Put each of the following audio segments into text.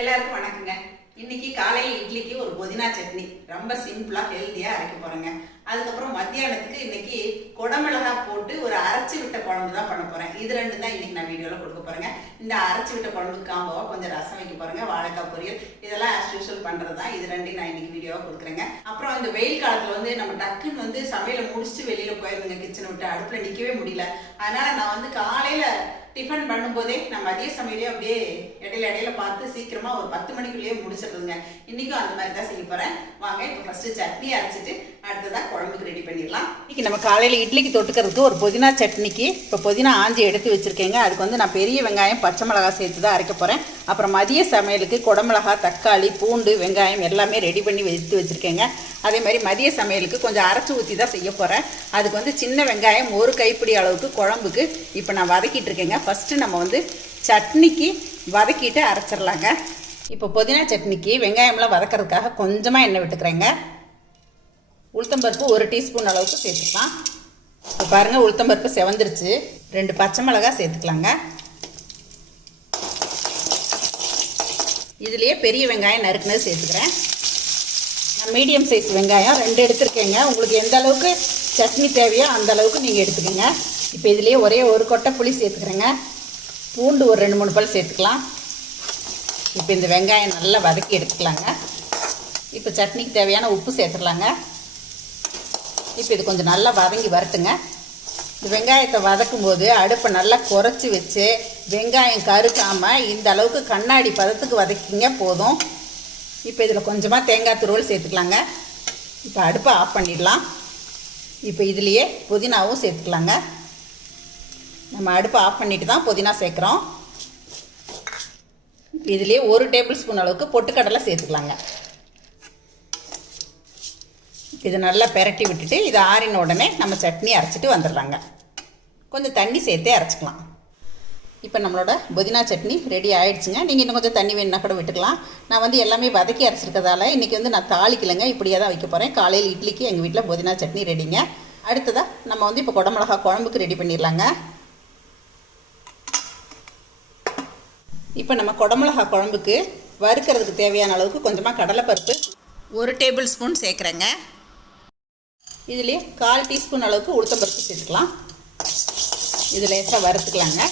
எல்லாருக்கும் வணக்கங்க. இன்னைக்கு காலையில் இட்லிக்கு ஒரு புதினா சட்னி. ரொம்ப சிம்பிளாக ஹெல்த்தியாக அரைக்க போகிறேங்க அதுக்கப்புறம் மத்தியானத்துக்கு இன்னைக்கு குடமிளகா போட்டு ஒரு அரைச்சி விட்ட குழம்பு தான் பண்ண போகிறேன் இது ரெண்டு தான் இன்னைக்கு நான் வீடியோவில் கொடுக்க போகிறேங்க இந்த அரைச்சி விட்ட குழம்பு காம்போவா கொஞ்சம் ரசம் வைக்க போறேங்க. வாழைக்காய் பொரியல் இதெல்லாம் ஆஸ் யூஷுவல் பண்ணுறது தான். இது ரெண்டையும் நான் இன்னைக்கு வீடியோவாக கொடுக்குறேங்க. அப்புறம் இந்த வெயில் காலத்தில் வந்து நம்ம டக்குன்னு வந்து சமையலை முடிச்சுட்டு வெளியில் போயிருந்தேங்க. கிச்சனை விட்டு அடுப்புல நிற்கவே முடியல. அதனால் நான் வந்து காலையில் டிஃபன் பண்ணும்போதே நம்ம அதே சமையலே அப்படியே இடையில இடையில பார்த்து சீக்கிரமா ஒரு பத்து மணிக்குள்ளேயே முடிச்சிடுதுங்க இன்னைக்கும் அந்த மாதிரி தான் செய்ய போறேன். வாங்க இப்போ ஃபர்ஸ்ட் சட்னி அரைச்சிட்டு அடுத்ததாக குழம்புக்கு ரெடி பண்ணிடலாம். இன்னைக்கு நம்ம காலையில இட்லிக்கு தொட்டுக்கிறதுக்கு ஒரு புதினா சட்னிக்கு. இப்போ புதினா ஆஞ்சி எடுத்து வச்சிருக்கேங்க. அதுக்கு வந்து நான் பெரிய வெங்காயம் பச்சை மிளகாய் சேர்த்து தான் அரைக்க போறேன். அப்புறம் மதிய சமையலுக்கு குடமிளகா தக்காளி பூண்டு வெங்காயம் எல்லாமே ரெடி பண்ணி எடுத்து வச்சுருக்கேங்க. அதே மாதிரி மதிய சமையலுக்கு கொஞ்சம் அரைச்சி ஊற்றி தான் செய்ய போகிறேன் அதுக்கு வந்து சின்ன வெங்காயம் ஒரு கைப்பிடி அளவுக்கு குழம்புக்கு இப்போ நான் வதக்கிட்டு இருக்கேங்க. ஃபஸ்ட்டு நம்ம வந்து சட்னிக்கு வதக்கிட்டு அரைச்சிடலாங்க. இப்போ புதினா சட்னிக்கு வெங்காயம்லாம் வதக்கிறதுக்காக கொஞ்சமாக எண்ணெய் விட்டுக்கிறேங்க. உளுத்தம்பருப்பு ஒரு டீஸ்பூன் அளவுக்கு சேர்த்துக்கலாம். இப்போ பாருங்கள் உளுத்தம்பருப்பு செவந்துருச்சு. ரெண்டு பச்சை மிளகா சேர்த்துக்கலாங்க. இதுலேயே பெரிய வெங்காயம் நறுக்குனது சேர்த்துக்கிறேன். நான் மீடியம் சைஸ் வெங்காயம் ரெண்டு எடுத்திருக்கேங்க. உங்களுக்கு எந்த அளவுக்கு சட்னி தேவையோ அந்த அளவுக்கு நீங்கள் எடுத்துக்கோங்க. இப்போ இதுலேயே ஒரே ஒரு கொட்டை புளி சேர்த்துக்கிறேங்க. பூண்டு ஒரு ரெண்டு மூணு பல் சேர்த்துக்கலாம். இப்போ இந்த வெங்காயம் நல்லா வதக்கி எடுத்துக்கலாங்க. இப்போ சட்னிக்கு தேவையான உப்பு சேர்த்துடலாங்க. இப்போ இது கொஞ்சம் நல்லா வதங்கி வரட்டுங்க. இந்த வெங்காயத்தை வதக்கும் போது அடுப்பை நல்லா குறைச்சி வச்சு வெங்காயம் கருக்காமல் இந்த அளவுக்கு கண்ணாடி பதத்துக்கு வதக்கிங்க போதும். இப்போ இதில் கொஞ்சமாக தேங்காய் துருவல் சேர்த்துக்கலாங்க. இப்போ அடுப்பை ஆஃப் பண்ணிடலாம். இப்போ இதுலேயே புதினாவும் சேர்த்துக்கலாங்க. நம்ம அடுப்பை ஆஃப் பண்ணிட்டு தான் புதினா சேர்க்குறோம். இதுலேயே ஒரு டேபிள் ஸ்பூன் அளவுக்கு பொட்டுக்கடலை சேர்த்துக்கலாங்க. இது நல்லா பெரட்டி விட்டுட்டு இது ஆறின உடனே நம்ம சட்னி அரைச்சிட்டு வந்துடுறாங்க கொஞ்சம் தண்ணி சேர்த்தே அரைச்சிக்கலாம். இப்போ நம்மளோட புதினா சட்னி ரெடி ஆயிடுச்சுங்க. நீங்கள் இன்னும் கொஞ்சம் தண்ணி வேணுன்னா கூட விட்டுக்கலாம். நான் வந்து எல்லாமே வதக்கி அரைச்சிருக்கதால இன்றைக்கி வந்து நான் தாளிக்கலைங்க. இப்படியே தான் வைக்க போகிறேன் காலையில் இட்லிக்கு எங்கள் வீட்டில் புதினா சட்னி ரெடிங்க அடுத்ததாக நம்ம வந்து இப்போ குடமிளகா குழம்புக்கு ரெடி பண்ணிடலாங்க. இப்போ நம்ம குடமிளகா குழம்புக்கு வறுக்கிறதுக்கு தேவையான அளவுக்கு கொஞ்சமாக கடலைப்பருப்பு ஒரு டேபிள் ஸ்பூன் சேர்க்குறேங்க. இதுலேயே கால் டீஸ்பூன் அளவுக்கு உளுத்தம்பருப்பு சேர்த்துக்கலாம். இது லேசாக வறுத்துக்கலாங்க.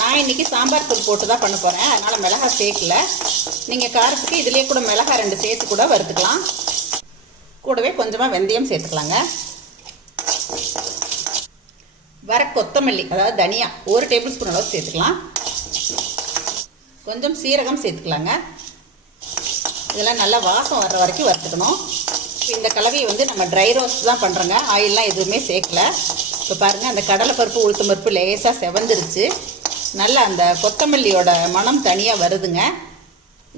நான் இன்றைக்கி சாம்பார் தூள் போட்டு தான் பண்ண போகிறேன் அதனால் மிளகாய் சேர்க்கல. நீங்கள் காரத்துக்கு இதுலேயே கூட மிளகா ரெண்டு சேர்த்து கூட வறுத்துக்கலாம். கூடவே கொஞ்சமாக வெந்தயம் சேர்த்துக்கலாங்க. வர கொத்தமல்லி அதாவது தனியா ஒரு டேபிள் ஸ்பூன் அளவு சேர்த்துக்கலாம். கொஞ்சம் சீரகம் சேர்த்துக்கலாங்க. இதெல்லாம் நல்லா வாசம் வர்ற வரைக்கும் வறுத்துக்கணும். இப்போ இந்த கலவையை வந்து நம்ம ட்ரை ரோஸ்ட் தான் பண்ணுறோங்க ஆயிலெலாம் எதுவுமே சேர்க்கல. இப்போ பாருங்கள் அந்த கடலைப்பருப்பு உளுத்தம் பருப்பு லேசாக செவந்துருச்சு. நல்லா அந்த கொத்தமல்லியோட மனம் தனியாக வருதுங்க.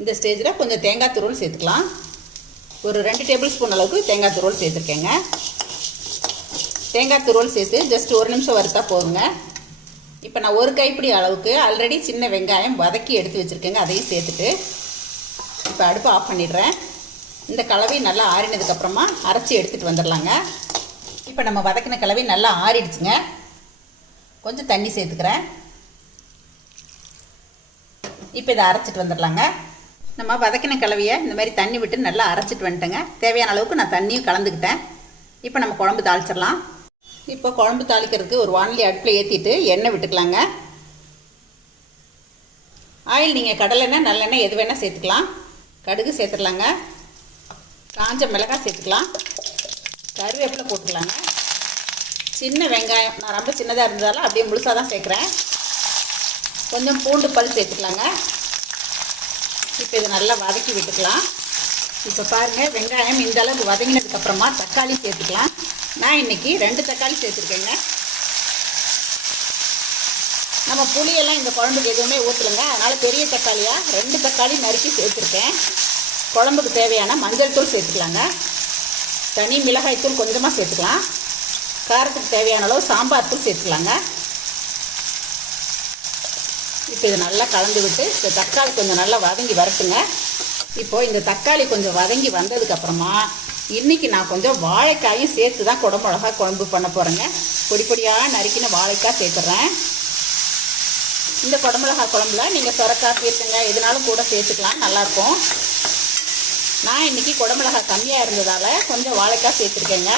இந்த ஸ்டேஜில் கொஞ்சம் தேங்காய் துருவல் சேர்த்துக்கலாம். ஒரு ரெண்டு டேபிள் ஸ்பூன் அளவுக்கு தேங்காய் துருவல் சேர்த்துருக்கேங்க. தேங்காய் துருவல் சேர்த்து ஜஸ்ட் ஒரு நிமிஷம் வறுத்தா போதுங்க. இப்போ நான் ஒரு கைப்பிடி அளவுக்கு ஆல்ரெடி சின்ன வெங்காயம் வதக்கி எடுத்து வச்சுருக்கேங்க. அதையும் சேர்த்துட்டு இப்போ அடுப்பு ஆஃப் பண்ணிடுறேன். இந்த கலவை நல்லா ஆறினதுக்கப்புறமா அரைச்சி எடுத்துகிட்டு வந்துடலாங்க. இப்போ நம்ம வதக்கின கலவை நல்லா ஆறிடுச்சுங்க. கொஞ்சம் தண்ணி சேர்த்துக்கிறேன். இப்போ இதை அரைச்சிட்டு வந்துடலாங்க. நம்ம வதக்கின கலவையை இந்த மாதிரி தண்ணி விட்டு நல்லா அரைச்சிட்டு வந்துட்டேங்க. தேவையான அளவுக்கு நான் தண்ணியும் கலந்துக்கிட்டேன். இப்போ நம்ம குழம்பு தாளிச்சிடலாம். இப்போ குழம்பு தாளிக்கிறதுக்கு ஒரு வானிலை அடுப்பில் ஏற்றிட்டு எண்ணெய் விட்டுக்கலாங்க. ஆயில் நீங்கள் கடலெண்ணெய் நல்லெண்ணெய் எது வேணால் சேர்த்துக்கலாம். கடுகு சேர்த்துடலாங்க. காஞ்ச மிளகாய் சேர்த்துக்கலாம். கருவேப்பிலை போட்டுக்கலாங்க. சின்ன வெங்காயம் நான் ரொம்ப சின்னதாக இருந்தாலும் அப்படியே முழுசாக தான் சேர்க்குறேன். கொஞ்சம் பூண்டு பல் சேர்த்துக்கலாங்க இப்போ இதை நல்லா வதக்கி விட்டுக்கலாம். இப்போ பாருங்கள் வெங்காயம் இந்த அளவுக்கு வதங்கினதுக்கப்புறமா தக்காளி சேர்த்துக்கலாம். நான் இன்றைக்கி ரெண்டு தக்காளி சேர்த்துருக்கேங்க. நம்ம புளியெல்லாம் இந்த குழம்புக்கு எதுவுமே ஊற்றலைங்க அதனால் பெரிய தக்காளியாக ரெண்டு தக்காளி நறுக்கி சேர்த்துருக்கேன். குழம்புக்கு தேவையான மஞ்சள் தூள் சேர்த்துக்கலாங்க. தனி மிளகாய் தூள் கொஞ்சமாக சேர்த்துக்கலாம். காரத்துக்கு தேவையான அளவு சாம்பார் தூள் சேர்த்துக்கலாங்க. இப்போ இதை நல்லா கலந்து விட்டு இந்த தக்காளி கொஞ்சம் நல்லா வதங்கி வரட்டுங்க. இப்போது இந்த தக்காளி கொஞ்சம் வதங்கி வந்ததுக்கப்புறமா இன்றைக்கி நான் கொஞ்சம் வாழைக்காயும் சேர்த்து தான் குடமிளகா குழம்பு பண்ண போகிறேங்க பொடி பொடியாக நறுக்கின வாழைக்காய் சேர்த்துட்றேன் இந்த குடமிளகா குழம்புல நீங்கள் சொரக்காய் சேர்த்துங்க. எதுனாலும் கூட சேர்த்துக்கலாம் நல்லாயிருக்கும். நான் இன்றைக்கி குடமிளகா கம்மியாக இருந்ததால் கொஞ்சம் வாழைக்காய் சேர்த்துருக்கேங்க.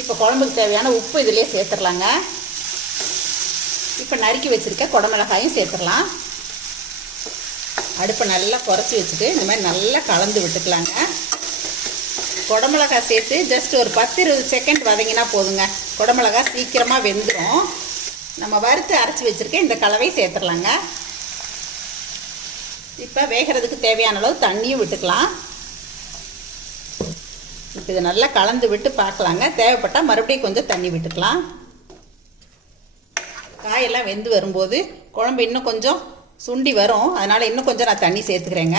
இப்போ குழம்புக்கு தேவையான உப்பு இதிலே சேர்த்துடலாங்க இப்போ நறுக்கி வச்சுருக்க குடமிளகாயும் சேர்த்துடலாம். அடுப்பை நல்லா குறைச்சி வச்சுட்டு இந்த மாதிரி நல்லா கலந்து விட்டுக்கலாங்க. குடமிளகாய் சேர்த்து ஜஸ்ட் ஒரு பத்து இருபது செகண்ட் வதங்கினா போதுங்க. குடமிளகா சீக்கிரமாக வெந்துடும் நம்ம வறுத்து அரைச்சி வச்சுருக்க இந்த கலவை சேர்த்துடலாங்க. இப்போ வேகிறதுக்கு தேவையான அளவு தண்ணியும் விட்டுக்கலாம். இப்போ இதை நல்லா கலந்து விட்டு பார்க்கலாங்க. தேவைப்பட்டால் மறுபடியும் கொஞ்சம் தண்ணி விட்டுக்கலாம். காயெல்லாம் வெந்து வரும்போது குழம்பு இன்னும் கொஞ்சம் சுண்டி வரும். அதனால் இன்னும் கொஞ்சம் நான் தண்ணி சேர்த்துக்கிறேங்க.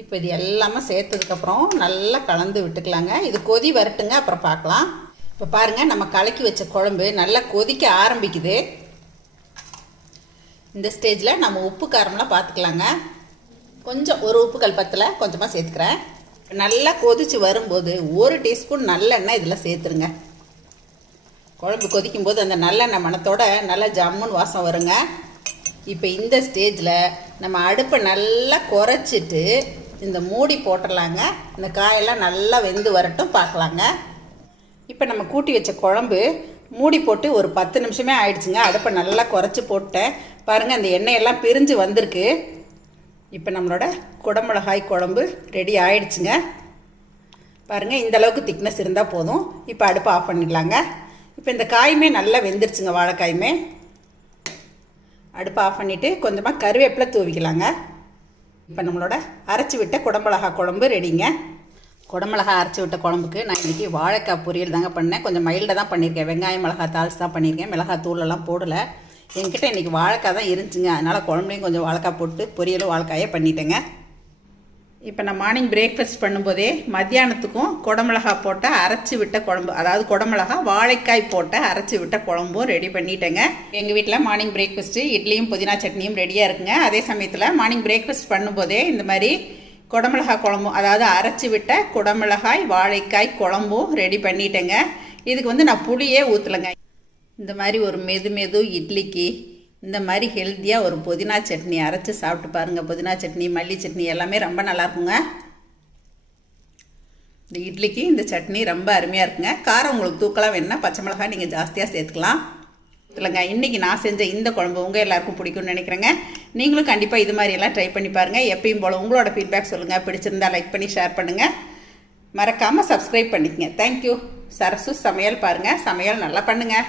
இப்போ இது எல்லாமே சேர்த்ததுக்கப்புறம் நல்லா கலந்து விட்டுக்கலாங்க. இது கொதி வரட்டுங்க அப்புறம் பார்க்கலாம். இப்போ பாருங்கள் நம்ம கலக்கி வச்ச குழம்பு நல்லா கொதிக்க ஆரம்பிக்குது. இந்த ஸ்டேஜில் நம்ம உப்பு காரம்லாம் பார்த்துக்கலாங்க. கொஞ்சம் ஒரு உப்பு கல் பத்தில் கொஞ்சமாக சேர்த்துக்கிறேன். நல்லா கொதித்து வரும்போது ஒரு டீஸ்பூன் நல்லெண்ணெய் இதில் சேர்த்துருங்க. குழம்பு கொதிக்கும் போது அந்த நல்லெண்ணெய் மணத்தோட நல்லா ஜம்முன்னு வாசம் வருங்க. இப்போ இந்த ஸ்டேஜில் நம்ம அடுப்பை நல்லா குறைச்சிட்டு இந்த மூடி போட்டுடலாங்க. இந்த காயெல்லாம் நல்லா வெந்து வரட்டும் பார்க்கலாங்க. இப்போ நம்ம கூட்டி வச்ச குழம்பு மூடி போட்டு ஒரு பத்து நிமிஷமே ஆயிடுச்சுங்க. அடுப்பை நல்லா குறைச்சி போட்டேன். பாருங்கள் அந்த எண்ணெயெல்லாம் பிரிஞ்சு வந்திருக்கு. இப்போ நம்மளோட குடமிளகாய் குழம்பு ரெடி ஆயிடுச்சுங்க. பாருங்கள் இந்த அளவுக்கு திக்னஸ் இருந்தால் போதும். இப்போ அடுப்பை ஆஃப் பண்ணிடலாங்க. இப்போ இந்த காயுமே நல்லா வெந்துருச்சுங்க வாழைக்காயுமே. அடுப்பை ஆஃப் பண்ணிவிட்டு கொஞ்சமாக கருவேப்பிலை தூவிக்கலாங்க. இப்போ நம்மளோட அரைச்சி விட்ட குடமிளகா குழம்பு ரெடிங்க குடமிளகா அரைச்சி விட்ட குழம்புக்கு நான் இன்றைக்கி வாழைக்காய் பொரியல் தாங்க பண்ணேன். கொஞ்சம் மைல்டாக தான் பண்ணியிருக்கேன் வெங்காயம் மிளகா தாள்ஸ் தான் பண்ணியிருக்கேன் மிளகாய் தூளெல்லாம் போடலை. என்கிட்ட இன்றைக்கி வாழைக்காய் தான் இருந்துச்சுங்க. அதனால் குழம்புலையும் கொஞ்சம் வாழைக்காய் போட்டு பொரியலும் வாழைக்காயே பண்ணிட்டேங்க. இப்போ நான் மார்னிங் பிரேக்ஃபாஸ்ட் பண்ணும்போதே மத்தியானத்துக்கும் குடமிளகா போட்ட அரைச்சி விட்ட குழம்பு அதாவது குடமிளகா வாழைக்காய் போட்ட அரைச்சி விட்ட குழம்பும் ரெடி பண்ணிட்டேங்க. எங்கள் வீட்டில் மார்னிங் பிரேக்ஃபாஸ்ட்டு இட்லியும் புதினா சட்னியும் ரெடியாக இருக்குங்க. அதே சமயத்தில் மார்னிங் பிரேக்ஃபாஸ்ட் பண்ணும்போதே இந்த மாதிரி குடமிளகா குழம்பும் அதாவது அரைச்சி விட்ட குடமிளகாய் வாழைக்காய் குழம்பும் ரெடி பண்ணிட்டேங்க. இதுக்கு வந்து நான் புளியே ஊற்றலைங்க இந்த மாதிரி ஒரு மெது மெது இட்லிக்கு இந்த மாதிரி ஹெல்த்தியாக ஒரு புதினா சட்னி அரைச்சி சாப்பிட்டு பாருங்கள் புதினா சட்னி மல்லி சட்னி எல்லாமே ரொம்ப நல்லா இருக்குங்க. இந்த இட்லிக்கு இந்த சட்னி ரொம்ப அருமையாக இருக்குங்க. காரம் உங்களுக்கு தூக்கலாம் வேணுன்னா பச்சை மிளகாய் நீங்கள் ஜாஸ்தியாக சேர்த்துக்கலாம். இல்லைங்க இன்றைக்கி நான் செஞ்ச இந்த குழம்பு உங்கள் எல்லாருக்கும் பிடிக்கும்னு நினைக்கிறேங்க. நீங்களும் கண்டிப்பாக இது மாதிரியெல்லாம் ட்ரை பண்ணி பாருங்கள் எப்பயும் போல் உங்களோட ஃபீட்பேக் சொல்லுங்கள் பிடிச்சிருந்தா லைக் பண்ணி ஷேர் பண்ணுங்கள் மறக்காமல் சப்ஸ்கிரைப் பண்ணிக்கங்க. தேங்க்யூ சரசு சமையல் பாருங்கள் சமையல் நல்லா பண்ணுங்கள்